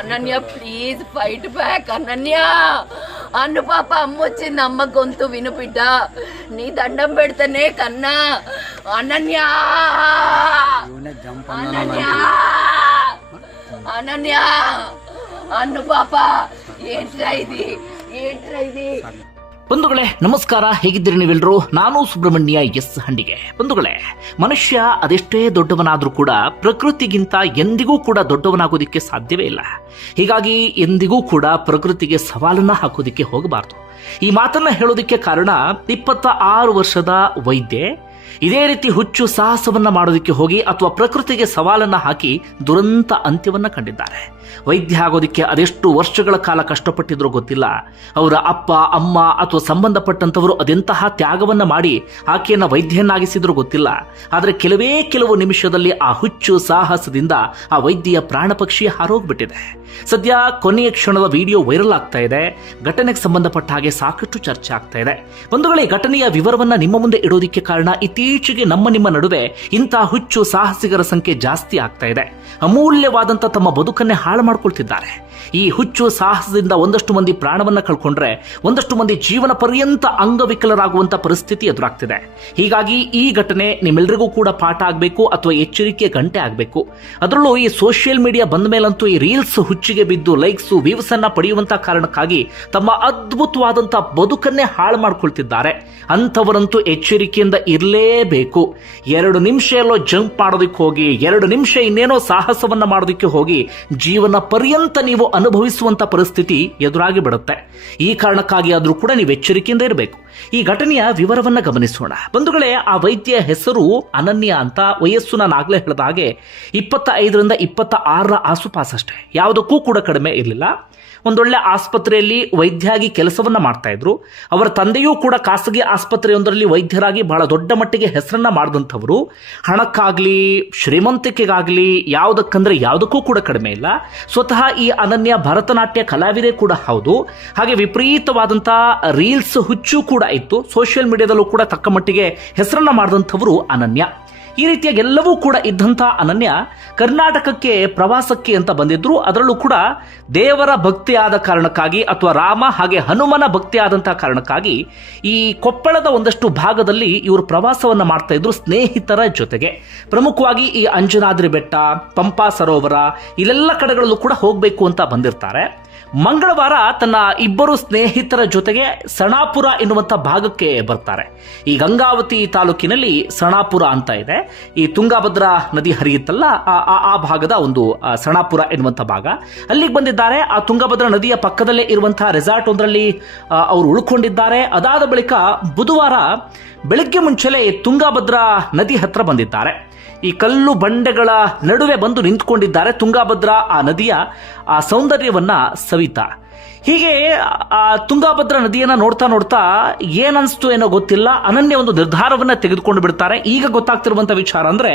Ananya please fight back Ananya. అన్ను పాప అమ్మొచ్చింది, అమ్మ గొంతు విను బిడ్డ, నీ దండం పెడితేనే కన్నా. అనన్య అనన్య అనన్య అన్ను పాప ఏంట్రా ఇది, ఏంట్రా ఇది? ಬಂಧುಗಳೇ ನಮಸ್ಕಾರ, ಹೇಗಿದ್ದೀರಿ ನೀವೆಲ್ಲರೂ? ನಾನು ಸುಬ್ರಹ್ಮಣ್ಯ ಎಸ್ ಹಂಡಿಗೆ. ಬಂಧುಗಳೇ, ಮನುಷ್ಯ ಅದೆಷ್ಟೇ ದೊಡ್ಡವನಾದ್ರೂ ಕೂಡ ಪ್ರಕೃತಿಗಿಂತ ಎಂದಿಗೂ ಕೂಡ ದೊಡ್ಡವನಾಗೋದಿಕ್ಕೆ ಸಾಧ್ಯವೇ ಇಲ್ಲ. ಹೀಗಾಗಿ ಎಂದಿಗೂ ಕೂಡ ಪ್ರಕೃತಿಗೆ ಸವಾಲನ್ನ ಹಾಕೋದಿಕ್ಕೆ ಹೋಗಬಾರದು. ಈ ಮಾತನ್ನ ಹೇಳೋದಿಕ್ಕೆ ಕಾರಣ 26 ವರ್ಷದ ವೈದ್ಯೆ ಇದೇ ರೀತಿ ಹುಚ್ಚು ಸಾಹಸವನ್ನ ಮಾಡೋದಕ್ಕೆ ಹೋಗಿ ಅಥವಾ ಪ್ರಕೃತಿಗೆ ಸವಾಲನ್ನ ಹಾಕಿ ದುರಂತ ಅಂತ್ಯವನ್ನ ಕಂಡಿದ್ದಾರೆ. ವೈದ್ಯ ಆಗೋದಿಕ್ಕೆ ಅದೆಷ್ಟು ವರ್ಷಗಳ ಕಾಲ ಕಷ್ಟಪಟ್ಟಿದ್ರೋ ಗೊತ್ತಿಲ್ಲ. ಅವರ ಅಪ್ಪ ಅಮ್ಮ ಅಥವಾ ಸಂಬಂಧಪಟ್ಟಂತವರು ಅದೆಂತಹ ತ್ಯಾಗವನ್ನ ಮಾಡಿ ಆಕೆಯನ್ನ ವೈದ್ಯನ್ನಾಗಿಸಿದ್ರು ಗೊತ್ತಿಲ್ಲ. ಆದರೆ ಕೆಲವು ನಿಮಿಷದಲ್ಲಿ ಆ ಹುಚ್ಚು ಸಾಹಸದಿಂದ ಆ ವೈದ್ಯೆಯ ಪ್ರಾಣ ಪಕ್ಷಿ ಹಾರೋಗ್ಬಿಟ್ಟಿದೆ. ಸದ್ಯ ಕೊನೆಯ ಕ್ಷಣದ ವಿಡಿಯೋ ವೈರಲ್ ಆಗ್ತಾ ಇದೆ. ಘಟನೆಗೆ ಸಂಬಂಧಪಟ್ಟ ಹಾಗೆ ಸಾಕಷ್ಟು ಚರ್ಚೆ ಆಗ್ತಾ ಇದೆ. ಬಂಧುಗಳೇ, ಘಟನೆಯ ವಿವರವನ್ನ ನಿಮ್ಮ ಮುಂದೆ ಇಡೋದಿಕ್ಕೆ ಕಾರಣ ಇತ್ತೀಚೆಗೆ ನಿಮ್ಮ ನಡುವೆ ಇಂತಹ ಹುಚ್ಚು ಸಾಹಸಿಗರ ಸಂಖ್ಯೆ ಜಾಸ್ತಿ ಆಗ್ತಾ ಇದೆ. ಅಮೂಲ್ಯವಾದಂಥ ತಮ್ಮ ಬದುಕನ್ನೇ ಹಾಳು ಮಾಡ್ಕೊಳ್ತಿದ್ದಾರೆ. ಈ ಹುಚ್ಚು ಸಾಹಸದಿಂದ ಒಂದಷ್ಟು ಮಂದಿ ಪ್ರಾಣವನ್ನ ಕಳ್ಕೊಂಡ್ರೆ ಒಂದಷ್ಟು ಮಂದಿ ಜೀವನ ಪರ್ಯಂತ ಅಂಗವಿಕಲರಾಗುವಂತ ಪರಿಸ್ಥಿತಿ ಎದುರಾಗ್ತಿದೆ. ಹೀಗಾಗಿ ಈ ಘಟನೆ ನಿಮ್ಮೆಲ್ಲರಿಗೂ ಕೂಡ ಪಾಠ ಆಗಬೇಕು ಅಥವಾ ಎಚ್ಚರಿಕೆ ಗಂಟೆ ಆಗಬೇಕು. ಅದರಲ್ಲೂ ಈ ಸೋಷಿಯಲ್ ಮೀಡಿಯಾ ಬಂದ ಮೇಲಂತೂ ಈ ರೀಲ್ಸ್ ಹುಚ್ಚಿಗೆ ಬಿದ್ದು ಲೈಕ್ಸ್ ವ್ಯೂಸ್ ಅನ್ನ ಪಡೆಯುವಂತ ಕಾರಣಕ್ಕಾಗಿ ತಮ್ಮ ಅದ್ಭುತವಾದಂತಹ ಬದುಕನ್ನೇ ಹಾಳು ಮಾಡ್ಕೊಳ್ತಿದ್ದಾರೆ. ಅಂಥವರಂತೂ ಎಚ್ಚರಿಕೆಯಿಂದ ಇರಲೇಬೇಕು. 2 ನಿಮಿಷ ಎಲ್ಲೋ ಜಂಪ್ ಮಾಡೋದಕ್ಕೆ ಹೋಗಿ, 2 ನಿಮಿಷ ಇನ್ನೇನೋ ಸಾಹಸವನ್ನ ಮಾಡೋದಕ್ಕೆ ಹೋಗಿ ಜೀವನ ಪರ್ಯಂತ ನೀವು ಅನುಭವಿಸುವಂತ ಪರಿಸ್ಥಿತಿ ಎದುರಾಗಿ ಬಿಡುತ್ತೆ. ಈ ಕಾರಣಕ್ಕಾಗಿ ಆದ್ರೂ ಕೂಡ ನೀವು ಎಚ್ಚರಿಕೆಯಿಂದ ಇರಬೇಕು. ಈ ಘಟನೆಯ ವಿವರವನ್ನ ಗಮನಿಸೋಣ. ಬಂಧುಗಳೇ, ಆ ವೈದ್ಯ ಹೆಸರು ಅನನ್ಯ ಅಂತ. ವಯಸ್ಸು ನಾನು ಆಗ್ಲೇ ಹೇಳಿದ ಹಾಗೆ 25ರಿಂದ 26ರ ಆಸುಪಾಸಷ್ಟೇ, ಯಾವುದಕ್ಕೂ ಕೂಡ ಕಡಿಮೆ ಇರಲಿಲ್ಲ. ಒಂದೊಳ್ಳೆ ಆಸ್ಪತ್ರೆಯಲ್ಲಿ ವೈದ್ಯಾಗಿ ಕೆಲಸವನ್ನ ಮಾಡ್ತಾ ಇದ್ರು. ಅವರ ತಂದೆಯೂ ಕೂಡ ಖಾಸಗಿ ಆಸ್ಪತ್ರೆಯೊಂದರಲ್ಲಿ ವೈದ್ಯರಾಗಿ ಬಹಳ ದೊಡ್ಡ ಮಟ್ಟಿಗೆ ಹೆಸರನ್ನ ಮಾಡಿದಂಥವರು. ಹಣಕ್ಕಾಗ್ಲಿ ಶ್ರೀಮಂತಿಕೆಗಾಗ್ಲಿ ಯಾವುದಕ್ಕಂದ್ರೆ ಯಾವುದಕ್ಕೂ ಕೂಡ ಕಡಿಮೆ ಇಲ್ಲ. ಸ್ವತಃ ಈ ಅನನ್ಯ ಭರತನಾಟ್ಯ ಕಲಾವಿದೆ ಕೂಡ ಹೌದು. ಹಾಗೆ ವಿಪರೀತವಾದಂತಹ ರೀಲ್ಸ್ ಹುಚ್ಚು ಕೂಡ ಇತ್ತು. ಸೋಷಿಯಲ್ ಮೀಡಿಯಾದಲ್ಲೂ ಕೂಡ ತಕ್ಕ ಮಟ್ಟಿಗೆ ಹೆಸರನ್ನ ಮಾಡಿದಂಥವರು ಅನನ್ಯ. ಈ ರೀತಿಯಾಗಿ ಎಲ್ಲವೂ ಕೂಡ ಇದ್ದಂಥ ಅನನ್ಯ ಕರ್ನಾಟಕಕ್ಕೆ ಪ್ರವಾಸಕ್ಕೆ ಅಂತ ಬಂದಿದ್ರು. ಅದರಲ್ಲೂ ಕೂಡ ದೇವರ ಭಕ್ತಿ ಆದ ಕಾರಣಕ್ಕಾಗಿ ಅಥವಾ ರಾಮ ಹಾಗೆ ಹನುಮನ ಭಕ್ತಿ ಆದಂತಹ ಕಾರಣಕ್ಕಾಗಿ ಈ ಕೊಪ್ಪಳದ ಒಂದಷ್ಟು ಭಾಗದಲ್ಲಿ ಇವರು ಪ್ರವಾಸವನ್ನ ಮಾಡ್ತಾ ಇದ್ರು ಸ್ನೇಹಿತರ ಜೊತೆಗೆ. ಪ್ರಮುಖವಾಗಿ ಈ ಅಂಜನಾದ್ರಿ ಬೆಟ್ಟ, ಪಂಪಾ ಸರೋವರ ಇಲ್ಲೆಲ್ಲ ಕಡೆಗಳಲ್ಲೂ ಕೂಡ ಹೋಗಬೇಕು ಅಂತ ಬಂದಿರ್ತಾರೆ. ಮಂಗಳವಾರ ತನ್ನ 2 ಸ್ನೇಹಿತರ ಜೊತೆಗೆ ಸಣಾಪುರ ಎನ್ನುವಂಥ ಭಾಗಕ್ಕೆ ಬರ್ತಾರೆ. ಈ ಗಂಗಾವತಿ ತಾಲೂಕಿನಲ್ಲಿ ಸಣಾಪುರ ಅಂತ ಇದೆ. ಈ ತುಂಗಾಭದ್ರಾ ನದಿ ಹರಿಯುತ್ತಲ್ಲ, ಆ ಭಾಗದ ಒಂದು ಸಣಾಪುರ ಎನ್ನುವಂಥ ಭಾಗ. ಅಲ್ಲಿಗೆ ಬಂದಿದ್ದಾರೆ. ಆ ತುಂಗಾಭದ್ರಾ ನದಿಯ ಪಕ್ಕದಲ್ಲೇ ಇರುವಂತಹ ರೆಸಾರ್ಟ್ ಒಂದರಲ್ಲಿ ಅವರು ಉಳ್ಕೊಂಡಿದ್ದಾರೆ. ಅದಾದ ಬಳಿಕ ಬುಧವಾರ ಬೆಳಗ್ಗೆ ಮುಂಚೆಲೆ ತುಂಗಾಭದ್ರಾ ನದಿ ಹತ್ರ ಬಂದಿದ್ದಾರೆ. ಈ ಕಲ್ಲು ಬಂಡೆಗಳ ನಡುವೆ ಬಂದು ನಿಂತ್ಕೊಂಡಿದ್ದಾರೆ. ತುಂಗಾಭದ್ರಾ ಆ ನದಿಯ ಆ ಸೌಂದರ್ಯವನ್ನ ಸವಿತಾ. ಹೀಗೆ ಆ ತುಂಗಾಭದ್ರಾ ನದಿಯನ್ನ ನೋಡ್ತಾ ನೋಡ್ತಾ ಏನನ್ಸ್ತು ಏನೋ ಗೊತ್ತಿಲ್ಲ, ಅನನ್ಯ ಒಂದು ನಿರ್ಧಾರವನ್ನ ತೆಗೆದುಕೊಂಡು ಬಿಡ್ತಾರೆ. ಈಗ ಗೊತ್ತಾಗ್ತಿರುವಂತಹ ವಿಚಾರ ಅಂದ್ರೆ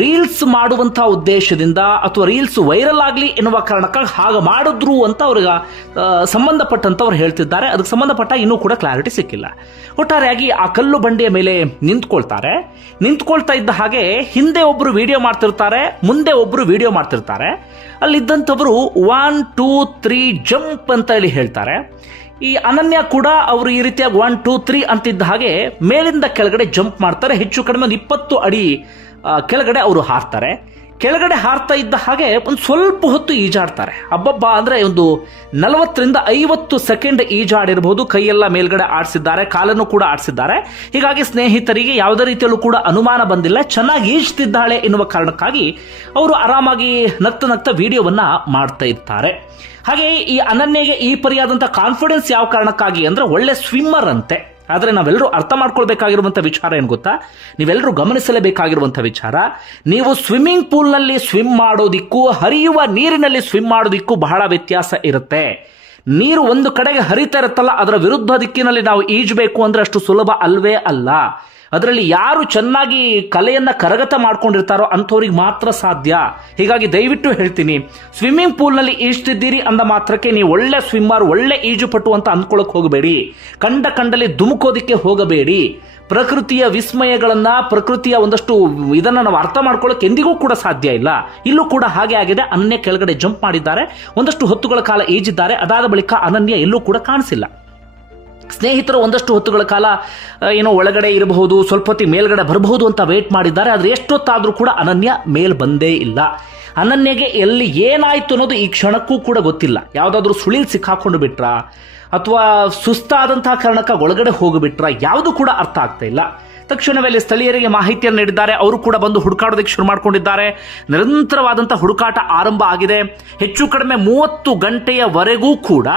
ರೀಲ್ಸ್ ಮಾಡುವಂತಹ ಉದ್ದೇಶದಿಂದ ಅಥವಾ ರೀಲ್ಸ್ ವೈರಲ್ ಆಗ್ಲಿ ಎನ್ನುವ ಕಾರಣಕ್ಕಾಗಿ ಹಾಗೆ ಮಾಡಿದ್ರು ಅಂತ ಅವ್ರಿಗೆ ಸಂಬಂಧಪಟ್ಟಂತವ್ರು ಹೇಳ್ತಿದ್ದಾರೆ. ಅದಕ್ಕೆ ಸಂಬಂಧಪಟ್ಟ ಇನ್ನೂ ಕೂಡ ಕ್ಲಾರಿಟಿ ಸಿಕ್ಕಿಲ್ಲ. ಒಟ್ಟಾರೆಯಾಗಿ ಆ ಕಲ್ಲು ಬಂಡೆಯ ಮೇಲೆ ನಿಂತ್ಕೊಳ್ತಾರೆ. ನಿಂತ್ಕೊಳ್ತಾ ಇದ್ದ ಹಾಗೆ ಹಿಂದೆ ಒಬ್ರು ವಿಡಿಯೋ ಮಾಡ್ತಿರ್ತಾರೆ, ಮುಂದೆ ಒಬ್ರು ವಿಡಿಯೋ ಮಾಡ್ತಿರ್ತಾರೆ. ಅಲ್ಲಿದ್ದಂಥವರು 1 2 3 ಜಂಪ್ ಅಂತ ಹೇಳಿ ಹೇಳ್ತಾರೆ. ಈ ಅನನ್ಯ ಕೂಡ ಅವರು ಈ ರೀತಿಯಾಗಿ 1 2 3 ಅಂತಿದ್ದ ಹಾಗೆ ಮೇಲಿಂದ ಕೆಳಗಡೆ ಜಂಪ್ ಮಾಡ್ತಾರೆ. ಹೆಚ್ಚು ಕಡಿಮೆ 20 ಅಡಿ ಕೆಳಗಡೆ ಅವರು ಹಾರ್ತಾರೆ. ಕೆಳಗಡೆ ಹಾರ್ತಾ ಇದ್ದ ಹಾಗೆ ಒಂದು ಸ್ವಲ್ಪ ಹೊತ್ತು ಈಜಾಡ್ತಾರೆ. ಅಬ್ಬಬ್ಬ ಅಂದ್ರೆ ಒಂದು 40ರಿಂದ 50 ಸೆಕೆಂಡ್ ಈಜಾಡಿರಬಹುದು. ಕೈಯೆಲ್ಲ ಮೇಲ್ಗಡೆ ಆಡಿಸಿದ್ದಾರೆ, ಕಾಲನ್ನು ಕೂಡ ಆಡಿಸಿದ್ದಾರೆ. ಹೀಗಾಗಿ ಸ್ನೇಹಿತರಿಗೆ ಯಾವುದೇ ರೀತಿಯಲ್ಲೂ ಕೂಡ ಅನುಮಾನ ಬಂದಿಲ್ಲ, ಚೆನ್ನಾಗಿ ಈಜ್ತಿದ್ದಾಳೆ ಎನ್ನುವ ಕಾರಣಕ್ಕಾಗಿ ಅವರು ಆರಾಮಾಗಿ ನಗ್ತಾ ವಿಡಿಯೋವನ್ನ ಮಾಡ್ತಾ ಇರ್ತಾರೆ. ಹಾಗೆ ಈ ಅನನ್ಯಗೆ ಈ ಪರಿಯಾದಂಥ ಕಾನ್ಫಿಡೆನ್ಸ್ ಯಾವ ಕಾರಣಕ್ಕಾಗಿ ಅಂದ್ರೆ ಒಳ್ಳೆ ಸ್ವಿಮ್ಮರ್ ಅಂತೆ. ಆದರೆ ನಾವೆಲ್ಲರೂ ಅರ್ಥ ಮಾಡ್ಕೊಳ್ಬೇಕಾಗಿರುವಂಥ ವಿಚಾರ ಏನು ಗೊತ್ತಾ? ನೀವೆಲ್ಲರೂ ಗಮನಿಸಲೇಬೇಕಾಗಿರುವಂಥ ವಿಚಾರ, ನೀವು ಸ್ವಿಮ್ಮಿಂಗ್ ಪೂಲ್ನಲ್ಲಿ ಸ್ವಿಮ್ ಮಾಡೋದಿಕ್ಕೂ ಹರಿಯುವ ನೀರಿನಲ್ಲಿ ಸ್ವಿಮ್ ಮಾಡೋದಿಕ್ಕೂ ಬಹಳ ವ್ಯತ್ಯಾಸ ಇರುತ್ತೆ. ನೀರು ಒಂದು ಕಡೆಗೆ ಹರಿತಾ ಇರುತ್ತಲ್ಲ, ಅದರ ವಿರುದ್ಧ ದಿಕ್ಕಿನಲ್ಲಿ ನಾವು ಈಜಬೇಕು ಅಂದ್ರೆ ಅಷ್ಟು ಸುಲಭ ಅಲ್ವೇ ಅಲ್ಲ. ಅದರಲ್ಲಿ ಯಾರು ಚೆನ್ನಾಗಿ ಕಲೆಯನ್ನ ಕರಗತ ಮಾಡ್ಕೊಂಡಿರ್ತಾರೋ ಅಂಥವ್ರಿಗೆ ಮಾತ್ರ ಸಾಧ್ಯ. ಹೀಗಾಗಿ ದಯವಿಟ್ಟು ಹೇಳ್ತೀನಿ, ಸ್ವಿಮ್ಮಿಂಗ್ ಪೂಲ್ನಲ್ಲಿ ಈಜ್ತಿದ್ದೀರಿ ಅಂದ ಮಾತ್ರಕ್ಕೆ ನೀವು ಒಳ್ಳೆ ಸ್ವಿಮ್ಮರ್, ಒಳ್ಳೆ ಈಜುಪಟು ಅಂತ ಅಂದ್ಕೊಳ್ಳೋಕೆ ಹೋಗಬೇಡಿ. ಕಂಡಲ್ಲಿ ಧುಮುಕೋದಿಕ್ಕೆ ಹೋಗಬೇಡಿ. ಪ್ರಕೃತಿಯ ವಿಸ್ಮಯಗಳನ್ನ, ಪ್ರಕೃತಿಯ ಒಂದಷ್ಟು ಇದನ್ನ ನಾವು ಅರ್ಥ ಮಾಡ್ಕೊಳ್ಳೋಕೆ ಎಂದಿಗೂ ಕೂಡ ಸಾಧ್ಯ ಇಲ್ಲ. ಇಲ್ಲೂ ಕೂಡ ಹಾಗೆ ಆಗಿದೆ. ಅನನ್ಯ ಕೆಳಗಡೆ ಜಂಪ್ ಮಾಡಿದ್ದಾರೆ, ಒಂದಷ್ಟು ಹೊತ್ತುಗಳ ಕಾಲ ಈಜಿದ್ದಾರೆ. ಅದಾದ ಬಳಿಕ ಅನನ್ಯ ಎಲ್ಲೂ ಕೂಡ ಕಾಣಿಸಿಲ್ಲ. ಸ್ನೇಹಿತರು ಒಂದಷ್ಟು ಹೊತ್ತುಗಳ ಕಾಲ ಏನೋ ಒಳಗಡೆ ಇರಬಹುದು, ಸ್ವಲ್ಪ ಹೊತ್ತಿಗೆ ಮೇಲ್ಗಡೆ ಬರಬಹುದು ಅಂತ ವೇಟ್ ಮಾಡಿದ್ದಾರೆ. ಆದರೆ ಎಷ್ಟೊತ್ತಾದರೂ ಕೂಡ ಅನನ್ಯ ಮೇಲ್ ಬಂದೇ ಇಲ್ಲ. ಅನನ್ಯಗೆ ಎಲ್ಲಿ ಏನಾಯ್ತು ಅನ್ನೋದು ಈ ಕ್ಷಣಕ್ಕೂ ಕೂಡ ಗೊತ್ತಿಲ್ಲ. ಯಾವುದಾದ್ರೂ ಸುಳಿಲ್ ಸಿಕ್ಕಾಕೊಂಡು ಬಿಟ್ರಾ ಅಥವಾ ಸುಸ್ತಾದಂತಹ ಕಾರಣಕ್ಕೆ ಒಳಗಡೆ ಹೋಗಿಬಿಟ್ರ, ಯಾವುದು ಕೂಡ ಅರ್ಥ ಆಗ್ತಾ ಇಲ್ಲ. ತಕ್ಷಣವೇ ಅಲ್ಲಿ ಸ್ಥಳೀಯರಿಗೆ ಮಾಹಿತಿಯನ್ನು ನೀಡಿದ್ದಾರೆ. ಅವರು ಕೂಡ ಬಂದು ಹುಡುಕಾಡೋದಕ್ಕೆ ಶುರು ಮಾಡಿಕೊಂಡಿದ್ದಾರೆ. ನಿರಂತರವಾದಂತಹ ಹುಡುಕಾಟ ಆರಂಭ ಆಗಿದೆ. ಹೆಚ್ಚು ಕಡಿಮೆ 30 ಗಂಟೆಯವರೆಗೂ ಕೂಡ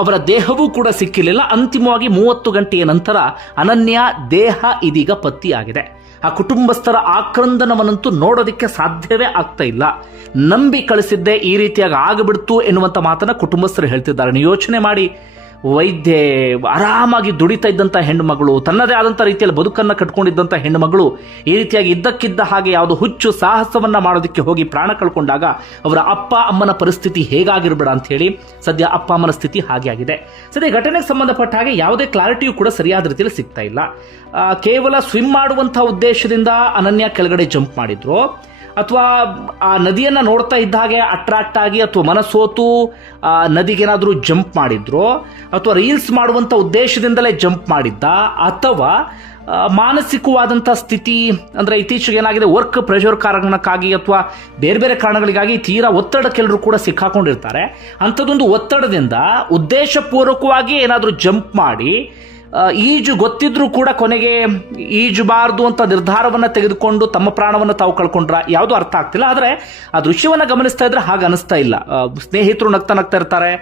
ಅವರ ದೇಹವೂ ಕೂಡ ಸಿಕ್ಕಿರಲಿಲ್ಲ. ಅಂತಿಮವಾಗಿ 30 ಗಂಟೆಯ ನಂತರ ಅನನ್ಯ ದೇಹ ಇದೀಗ ಪತ್ತೆಯಾಗಿದೆ. ಆ ಕುಟುಂಬಸ್ಥರ ಆಕ್ರಂದನವನ್ನಂತೂ ನೋಡೋದಕ್ಕೆ ಸಾಧ್ಯವೇ ಆಗ್ತಾ ಇಲ್ಲ. ನಂಬಿ ಕಳಿಸಿದ್ದೆ ಈ ರೀತಿಯಾಗಿ ಆಗಿಬಿಡ್ತು ಎನ್ನುವಂಥ ಮಾತನ್ನ ಕುಟುಂಬಸ್ಥರು ಹೇಳ್ತಿದ್ದಾರೆ. ನೀವು ಯೋಚನೆ ಮಾಡಿ, ವೈದ್ಯೆ, ಆರಾಮಾಗಿ ದುಡಿತಾ ಇದ್ದಂಥ ಹೆಣ್ಣುಮಗಳು, ತನ್ನದೇ ಆದಂಥ ರೀತಿಯಲ್ಲಿ ಬದುಕನ್ನು ಕಟ್ಕೊಂಡಿದ್ದಂಥ ಹೆಣ್ಣುಮಗಳು ಈ ರೀತಿಯಾಗಿ ಇದ್ದಕ್ಕಿದ್ದ ಹಾಗೆ ಯಾವುದೋ ಹುಚ್ಚು ಸಾಹಸವನ್ನ ಮಾಡೋದಕ್ಕೆ ಹೋಗಿ ಪ್ರಾಣ ಕಳ್ಕೊಂಡಾಗ ಅವರ ಅಪ್ಪ ಅಮ್ಮನ ಪರಿಸ್ಥಿತಿ ಹೇಗಾಗಿರ್ಬೇಡ ಅಂತ ಹೇಳಿ ಸದ್ಯ ಅಪ್ಪ ಅಮ್ಮನ ಸ್ಥಿತಿ ಹಾಗೆ ಆಗಿದೆ. ಸದ್ಯ ಘಟನೆಗೆ ಸಂಬಂಧಪಟ್ಟ ಹಾಗೆ ಯಾವುದೇ ಕ್ಲಾರಿಟಿಯೂ ಕೂಡ ಸರಿಯಾದ ರೀತಿಯಲ್ಲಿ ಸಿಗ್ತಾ ಇಲ್ಲ. ಕೇವಲ ಸ್ವಿಮ್ ಮಾಡುವಂಥ ಉದ್ದೇಶದಿಂದ ಅನನ್ಯ ಕೆಳಗಡೆ ಜಂಪ್ ಮಾಡಿದ್ರು, ಅಥವಾ ಆ ನದಿಯನ್ನು ನೋಡ್ತಾ ಇದ್ದ ಹಾಗೆ ಅಟ್ರಾಕ್ಟ್ ಆಗಿ ಅಥವಾ ಮನಸೋತು ನದಿಗೇನಾದರೂ ಜಂಪ್ ಮಾಡಿದ್ರು, ಅಥವಾ ರೀಲ್ಸ್ ಮಾಡುವಂಥ ಉದ್ದೇಶದಿಂದಲೇ ಜಂಪ್ ಮಾಡಿದ್ದ, ಅಥವಾ ಮಾನಸಿಕವಾದಂಥ ಸ್ಥಿತಿ ಅಂದರೆ ಇತ್ತೀಚೆಗೆ ಏನಾಗಿದೆ, ವರ್ಕ್ ಪ್ರೆಷರ್ ಕಾರಣಕ್ಕಾಗಿ ಅಥವಾ ಬೇರೆ ಬೇರೆ ಕಾರಣಗಳಿಗಾಗಿ ತೀರಾ ಒತ್ತಡಕ್ಕೆಲ್ಲರೂ ಕೂಡ ಸಿಕ್ಕಾಕೊಂಡಿರ್ತಾರೆ. ಅಂಥದ್ದೊಂದು ಒತ್ತಡದಿಂದ ಉದ್ದೇಶಪೂರ್ವಕವಾಗಿ ಏನಾದರೂ ಜಂಪ್ ಮಾಡಿ ಈಜು ಗೊತ್ತಿದ್ರೂ ಕೂಡ ಕೊನೆಗೆ ಈಜಬಾರ್ದು ಅಂತ ನಿರ್ಧಾರವನ್ನು ತೆಗೆದುಕೊಂಡು ತಮ್ಮ ಪ್ರಾಣವನ್ನು ತಾವು ಕಳ್ಕೊಂಡ್ರ, ಯಾವುದೂ ಅರ್ಥ ಆಗ್ತಿಲ್ಲ. ಆದರೆ ಆ ದೃಶ್ಯವನ್ನು ಗಮನಿಸ್ತಾ ಇದ್ರೆ ಹಾಗೆ ಅನಿಸ್ತಾ ಇಲ್ಲ. ಸ್ನೇಹಿತರು ನಗ್ತಾ ಇರ್ತಾರೆ.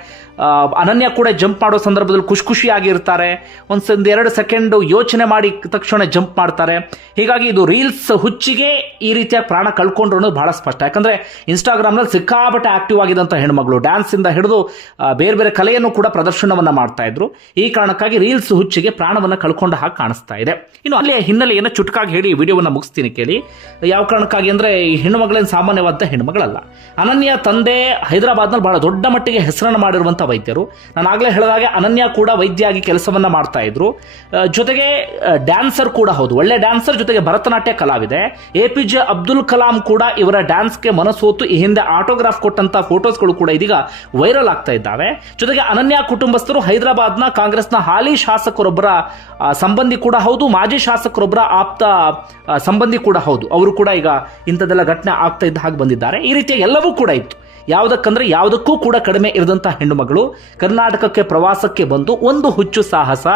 ಅನನ್ಯ ಕೂಡ ಜಂಪ್ ಮಾಡೋ ಸಂದರ್ಭದಲ್ಲಿ ಖುಷಿಯಾಗಿ ಇರ್ತಾರೆ. ಒಂದು 2 ಸೆಕೆಂಡ್ ಯೋಚನೆ ಮಾಡಿ ತಕ್ಷಣ ಜಂಪ್ ಮಾಡ್ತಾರೆ. ಹೀಗಾಗಿ ಇದು ರೀಲ್ಸ್ ಹುಚ್ಚಿಗೆ ಈ ರೀತಿಯಾಗಿ ಪ್ರಾಣ ಕಳ್ಕೊಂಡ್ರು ಅನ್ನೋದು ಬಹಳ ಸ್ಪಷ್ಟ. ಯಾಕಂದ್ರೆ ಇನ್ಸ್ಟಾಗ್ರಾಮ್ನಲ್ಲಿ ಸಿಕ್ಕಾಪಟ್ಟೆ ಆಕ್ಟಿವ್ ಆಗಿದ್ದಂಥ ಹೆಣ್ಮಗಳು, ಡ್ಯಾನ್ಸ್ ಇಂದ ಹಿಡಿದು ಬೇರೆ ಬೇರೆ ಕಲೆಯನ್ನು ಕೂಡ ಪ್ರದರ್ಶನವನ್ನ ಮಾಡ್ತಾ ಇದ್ರು. ಈ ಕಾರಣಕ್ಕಾಗಿ ರೀಲ್ಸ್ ಹುಚ್ಚಿಗೆ ಪ್ರಾಣವನ್ನ ಕಳ್ಕೊಂಡ ಹಾಗೆ ಕಾಣಿಸ್ತಾ ಇದೆ. ಇನ್ನು ಅಲ್ಲಿ ಹಿನ್ನೆಲೆಯನ್ನು ಚುಟುಕಾಗಿ ಹೇಳಿ ವಿಡಿಯೋವನ್ನ ಮುಗಿಸ್ತೀನಿ ಕೇಳಿ. ಯಾವ ಕಾರಣಕ್ಕಾಗಿ ಅಂದ್ರೆ ಈ ಹೆಣ್ಣುಮಗಳೇನು ಸಾಮಾನ್ಯವಾದ ಹೆಣ್ಣುಮಗಳಲ್ಲ. ಅನನ್ಯ ತಂದೆ ಹೈದರಾಬಾದ್ನಲ್ಲಿ ಬಹಳ ದೊಡ್ಡ ಮಟ್ಟಿಗೆ ಹೆಸರನ್ನು ಮಾಡಿರುವಂಥ ವೈದ್ಯರು. ನಾನು ಆಗಲೇ ಹೇಳಿದಾಗೆ ಅನನ್ಯ ಕೂಡ ವೈದ್ಯಾಗಿ ಕೆಲಸವನ್ನ ಮಾಡ್ತಾ ಇದ್ರು. ಜೊತೆಗೆ ಡ್ಯಾನ್ಸರ್ ಕೂಡ ಹೌದು, ಒಳ್ಳೆ ಡ್ಯಾನ್ಸರ್, ಜೊತೆಗೆ ಭರತನಾಟ್ಯ ಕಲಾವಿದೆ. APJ ಅಬ್ದುಲ್ ಕಲಾಂ ಕೂಡ ಇವರ ಡ್ಯಾನ್ಸ್ಗೆ ಮನಸೋತು ಈ ಹಿಂದೆ ಆಟೋಗ್ರಾಫ್ ಕೊಟ್ಟಂತ ಫೋಟೋಸ್ಗಳು ಕೂಡ ಇದೀಗ ವೈರಲ್ ಆಗ್ತಾ ಇದ್ದಾವೆ. ಜೊತೆಗೆ ಅನನ್ಯ ಕುಟುಂಬಸ್ಥರು ಹೈದರಾಬಾದ್ನ ಕಾಂಗ್ರೆಸ್ನ ಹಾಲಿ ಶಾಸಕರೊಬ್ಬರ ಸಂಬಂಧಿ ಕೂಡ ಹೌದು, ಮಾಜಿ ಶಾಸಕರೊಬ್ಬರ ಆಪ್ತ ಸಂಬಂಧಿ ಕೂಡ ಹೌದು. ಅವರು ಕೂಡ ಈಗ ಇಂಥದ್ದೆಲ್ಲ ಘಟನೆ ಆಗ್ತಾ ಇದ್ದ ಹಾಗೆ ಬಂದಿದ್ದಾರೆ. ಈ ರೀತಿಯ ಎಲ್ಲವೂ ಕೂಡ ಇತ್ತು. ಯಾವುದಕ್ಕಂದ್ರೆ ಯಾವುದಕ್ಕೂ ಕೂಡ ಕಡಿಮೆ ಇರದಂಥ ಹೆಣ್ಣುಮಗಳು ಕರ್ನಾಟಕಕ್ಕೆ ಪ್ರವಾಸಕ್ಕೆ ಬಂದು ಒಂದು ಹುಚ್ಚು ಸಾಹಸ,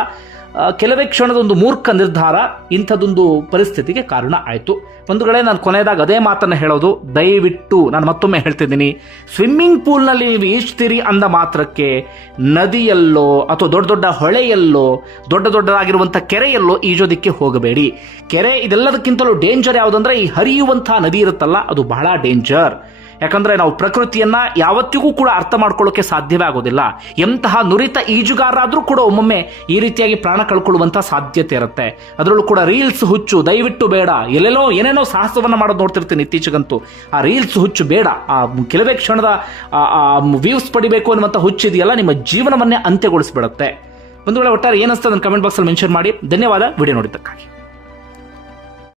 ಕೆಲವೇ ಕ್ಷಣದೊಂದು ಮೂರ್ಖ ನಿರ್ಧಾರ ಇಂಥದ್ದೊಂದು ಪರಿಸ್ಥಿತಿಗೆ ಕಾರಣ ಆಯಿತು. ಬಂಧುಗಳೇ, ನಾನು ಕೊನೆಯದಾಗ ಅದೇ ಮಾತನ್ನು ಹೇಳೋದು, ದಯವಿಟ್ಟು ನಾನು ಮತ್ತೊಮ್ಮೆ ಹೇಳ್ತಿದ್ದೀನಿ, ಸ್ವಿಮ್ಮಿಂಗ್ ಪೂಲ್ನಲ್ಲಿ ನೀವು ಈಜ್ತೀರಿ ಅಂದ ಮಾತ್ರಕ್ಕೆ ನದಿಯಲ್ಲೋ ಅಥವಾ ದೊಡ್ಡ ದೊಡ್ಡ ಹೊಳೆಯಲ್ಲೋ ದೊಡ್ಡದಾಗಿರುವಂಥ ಕೆರೆಯಲ್ಲೋ ಈಜೋದಿಕ್ಕೆ ಹೋಗಬೇಡಿ. ಕೆರೆ ಇದೆಲ್ಲದಕ್ಕಿಂತಲೂ ಡೇಂಜರ್ ಯಾವುದಂದ್ರೆ ಈ ಹರಿಯುವಂಥ ನದಿ ಇರುತ್ತಲ್ಲ, ಅದು ಬಹಳ ಡೇಂಜರ್. ಯಾಕಂದ್ರೆ ನಾವು ಪ್ರಕೃತಿಯನ್ನ ಯಾವತ್ತಿಗೂ ಕೂಡ ಅರ್ಥ ಮಾಡ್ಕೊಳ್ಳೋಕೆ ಸಾಧ್ಯವೇ ಆಗೋದಿಲ್ಲ. ಎಂತಹ ನುರಿತ ಈಜುಗಾರರಾದ್ರೂ ಕೂಡ ಒಮ್ಮೊಮ್ಮೆ ಈ ರೀತಿಯಾಗಿ ಪ್ರಾಣ ಕಳ್ಕೊಳ್ಳುವಂತ ಸಾಧ್ಯತೆ ಇರುತ್ತೆ. ಅದರಲ್ಲೂ ಕೂಡ ರೀಲ್ಸ್ ಹುಚ್ಚು ದಯವಿಟ್ಟು ಬೇಡ. ಎಲ್ಲೆಲ್ಲೋ ಏನೇನೋ ಸಾಹಸವನ್ನ ಮಾಡೋದು ನೋಡ್ತಿರ್ತೀನಿ ಇತ್ತೀಚೆಗಂತೂ. ಆ ರೀಲ್ಸ್ ಹುಚ್ಚು ಬೇಡ. ಆ ಕೆಲವೇ ಕ್ಷಣದ ವ್ಯೂಸ್ ಪಡಿಬೇಕು ಅನ್ನುವಂಥ ಹುಚ್ಚಿದೆಯಲ್ಲ, ನಿಮ್ಮ ಜೀವನವನ್ನೇ ಅಂತ್ಯಗೊಳಿಸ್ಬಿಡುತ್ತೆ. ಒಂದು ವೇಳೆ ಒಟ್ಟಾರೆ ಏನಿಸ್ತದೆ ನನ್ನ ಕಮೆಂಟ್ ಬಾಕ್ಸಲ್ಲಿ ಮೆನ್ಷನ್ ಮಾಡಿ. ಧನ್ಯವಾದ ವಿಡಿಯೋ ನೋಡಿದ್ದಕ್ಕಾಗಿ.